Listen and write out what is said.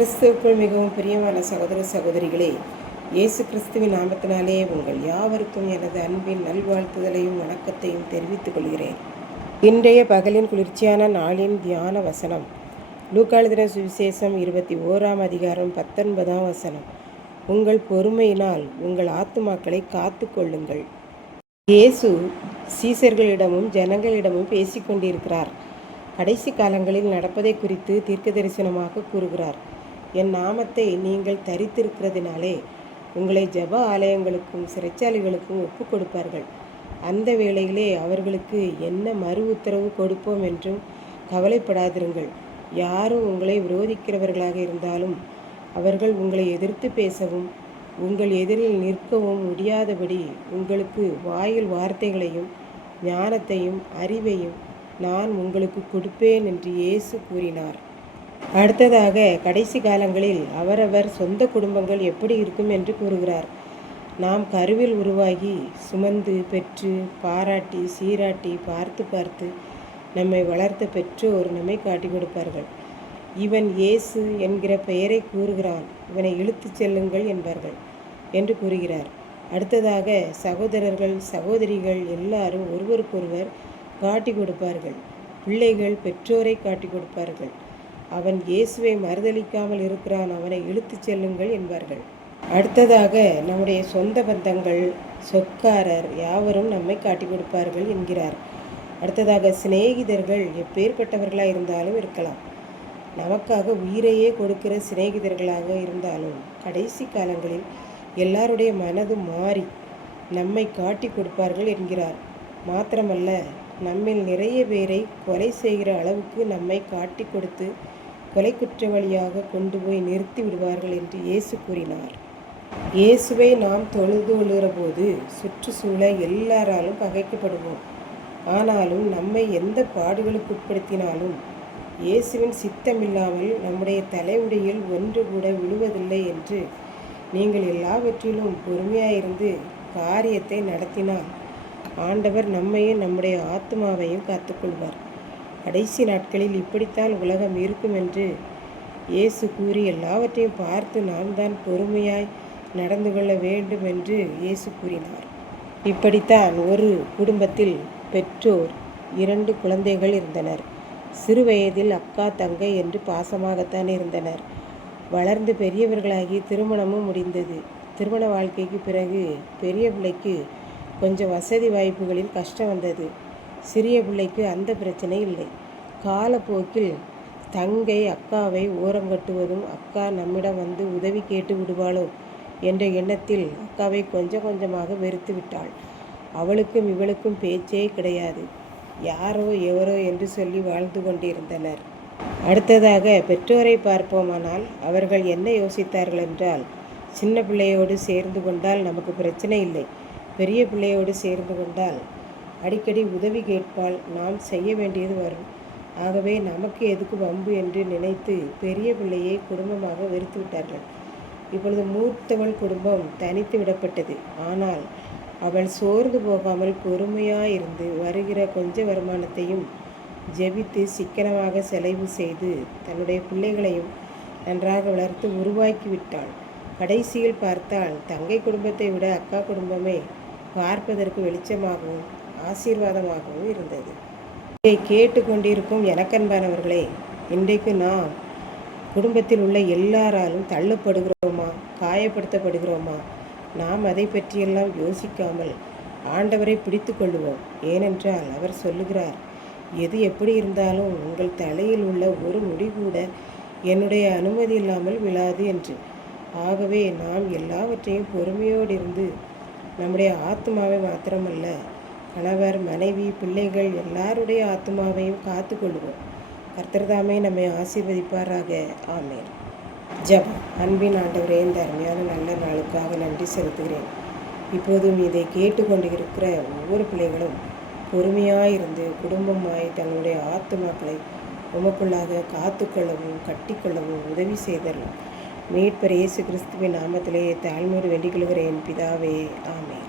கிறிஸ்துவுக்குள் மிகவும் பிரியமான சகோதர சகோதரிகளே, இயேசு கிறிஸ்துவின் நாமத்தினாலே உங்கள் யாவருக்கும் எனது அன்பின் நல்வாழ்த்துதலையும் வணக்கத்தையும் தெரிவித்துக் கொள்கிறேன். இன்றைய பகலின் குளிர்ச்சியான நாளின் தியான வசனம் லூக்கா எழுதின சுவிசேஷம் 21ஆம் அதிகாரம் 19ஆம் வசனம். உங்கள் பொறுமையினால் உங்கள் ஆத்துமாக்களை காத்து கொள்ளுங்கள். இயேசு சீசர்களிடமும் ஜனங்களிடமும் பேசிக்கொண்டிருக்கிறார். கடைசி காலங்களில் நடப்பதை குறித்து தீர்க்க தரிசனமாக கூறுகிறார். என் நாமத்தை நீங்கள் தரித்திருக்கிறதினாலே உங்களை ஜெப ஆலயங்களுக்கும் சிறைச்சாலைகளுக்கும் ஒப்பு கொடுப்பார்கள். அந்த வேளையிலே அவர்களுக்கு என்ன மறு உத்தரவு கொடுப்போம் என்றும் கவலைப்படாதிருங்கள். யாரும் உங்களை விரோதிக்கிறவர்களாக இருந்தாலும் அவர்கள் உங்களை எதிர்த்து பேசவும் உங்கள் எதிரில் நிற்கவும் முடியாதபடி உங்களுக்கு வாயில் வார்த்தைகளையும் ஞானத்தையும் அறிவையும் நான் உங்களுக்கு கொடுப்பேன் என்று இயேசு கூறினார். அடுத்ததாக கடைசி காலங்களில் அவரவர் சொந்த குடும்பங்கள் எப்படி இருக்கும் என்று கூறுகிறார். நாம் கருவில் உருவாகி சுமந்து பெற்று பாராட்டி சீராட்டி பார்த்து பார்த்து நம்மை வளர்த்த பெற்றோர் நம்மை காட்டி கொடுப்பார்கள். இவன் இயேசு என்கிற பெயரை கூறுகிறான், இவனை இழுத்து செல்லுங்கள் என்பார்கள் என்று கூறுகிறார். அடுத்ததாக சகோதரர்கள் சகோதரிகள் எல்லாரும் ஒருவருக்கொருவர் காட்டி கொடுப்பார்கள். பிள்ளைகள் பெற்றோரை காட்டி கொடுப்பார்கள். அவன் இயேசுவை மறுதளிக்காமல் இருக்கிறான், அவனை இழுத்து செல்லுங்கள் என்பார்கள். அடுத்ததாக நம்முடைய சொந்த பந்தங்கள் சொக்காரர் யாவரும் நம்மை காட்டி கொடுப்பார்கள் என்கிறார். அடுத்ததாக சிநேகிதர்கள் எப்பேற்பட்டவர்களாக இருந்தாலும் இருக்கலாம். நமக்காக உயிரையே கொடுக்கிற சிநேகிதர்களாக இருந்தாலும் கடைசி காலங்களில் எல்லாருடைய மனது மாறி நம்மை காட்டி கொடுப்பார்கள் என்கிறார். மாத்திரமல்ல, நம்மில் நிறைய பேரை கொலை செய்கிற அளவுக்கு நம்மை காட்டி கொடுத்து கொலை குற்றவாளியாக கொண்டு போய் நிறுத்தி விடுவார்கள் என்று இயேசு கூறினார். இயேசுவை நாம் தொழுதுகொள்கிற போது சுற்றுச்சூழ எல்லாராலும் பகைக்கப்படுவோம். ஆனாலும் நம்மை எந்த பாடுகளுக்கு உட்படுத்தினாலும் இயேசுவின் சித்தமில்லாமல் நம்முடைய தலையுடையில் ஒன்று கூட விழுவதில்லை என்று நீங்கள் எல்லாவற்றிலும் பொறுமையாயிருந்து காரியத்தை நடத்தினால் ஆண்டவர் நம்மையும் நம்முடைய ஆத்மாவையும் காத்துக்கொள்வார். கடைசி நாட்களில் இப்படித்தான் உலகம் இருக்கும் என்று இயேசு கூறி எல்லாவற்றையும் பார்த்து நாம் தான் பொறுமையாய் நடந்து கொள்ள வேண்டும் என்று இயேசு கூறினார். இப்படித்தான் ஒரு குடும்பத்தில் பெற்றோர் 2 குழந்தைகள் இருந்தனர். சிறு வயதில் அக்கா தங்கை என்று பாசமாகத்தான் இருந்தனர். வளர்ந்து பெரியவர்களாகி திருமணமும் முடிந்தது. திருமண வாழ்க்கைக்கு பிறகு பெரிய பிள்ளைக்கு கொஞ்சம் வசதி வாய்ப்புகளில் கஷ்டம் வந்தது. சிறிய பிள்ளைக்கு அந்த பிரச்சனை இல்லை. காலப்போக்கில் தங்கை அக்காவை ஓரங்கட்டுவதும் அக்கா நம்மிடம் வந்து உதவி கேட்டு விடுவாளோ என்ற எண்ணத்தில் அக்காவை கொஞ்சம் கொஞ்சமாக வெறுத்து விட்டாள். அவளுக்கும் இவளுக்கும் பேச்சே கிடையாது. யாரோ எவரோ என்று சொல்லி வாழ்ந்து கொண்டிருந்தனர். அடுத்ததாக பெற்றோரை பார்ப்போமானால் அவர்கள் என்ன யோசித்தார்கள் என்றால், சின்ன பிள்ளையோடு சேர்ந்து கொண்டால் நமக்கு பிரச்சனை இல்லை, பெரிய பிள்ளையோடு சேர்ந்து கொண்டால் அடிக்கடி உதவி கேட்பால், நாம் செய்ய வேண்டியது வரும், ஆகவே நமக்கு எதுக்கு வம்பு என்று நினைத்து பெரிய பிள்ளையை குடும்பமாக வெறுத்து விட்டார்கள். இப்பொழுது மூத்தவள் குடும்பம் தனித்து விடப்பட்டது. ஆனால் அவள் சோர்ந்து போகாமல் பொறுமையாயிருந்து வருகிற கொஞ்ச வருமானத்தையும் ஜெபித்து சிக்கனமாக செலவு செய்து தன்னுடைய பிள்ளைகளையும் நன்றாக வளர்த்து உருவாக்கிவிட்டாள். கடைசியில் பார்த்தால் தங்கை குடும்பத்தை விட அக்கா குடும்பமே பார்ப்பதற்கு வெளிச்சமாகவும் ஆசீர்வாதமாகவும் இருந்தது. இதை கேட்டுக்கொண்டிருக்கும் எனக்கன்பானவர்களே, இன்றைக்கு நாம் குடும்பத்தில் உள்ள எல்லாராலும் தள்ளப்படுகிறோமா, காயப்படுத்தப்படுகிறோமா? நாம் அதை பற்றியெல்லாம் யோசிக்காமல் ஆண்டவரை பிடித்து கொள்ளுவோம். ஏனென்றால் அவர் சொல்லுகிறார், எது எப்படி இருந்தாலும் உங்கள் தலையில் உள்ள ஒரு முடி கூட என்னுடைய அனுமதி இல்லாமல் விழாது என்று. ஆகவே நாம் எல்லாவற்றையும் பொறுமையோடு இருந்து நம்முடைய ஆத்மாவை மாத்திரமல்ல, கணவர் மனைவி பிள்ளைகள் எல்லாருடைய ஆத்மாவையும் காத்து கொள்வோம். கர்த்தர்தாமே நம்மை ஆசீர்வதிப்பாராக. ஆமென். ஜெபம். அன்பின் ஆண்டவரே, இந்த அருமையான நல்ல நாளுக்காக நன்றி செலுத்துகிறேன். இப்போதும் இதை கேட்டுக்கொண்டு இருக்கிற ஒவ்வொரு பிள்ளைகளும் பொறுமையாயிருந்து குடும்பமாய் தங்களுடைய ஆத்மாக்களை உமக்குள்ளாக காத்துக்கொள்ளவும் கட்டிக்கொள்ளவும் உதவி செய்தரலாம். மீட்பர் இயேசு கிறிஸ்துவின் நாமத்திலே தாழ்மையோடு வேண்டிக் கொள்கிறேன் பிதாவே. ஆமென்.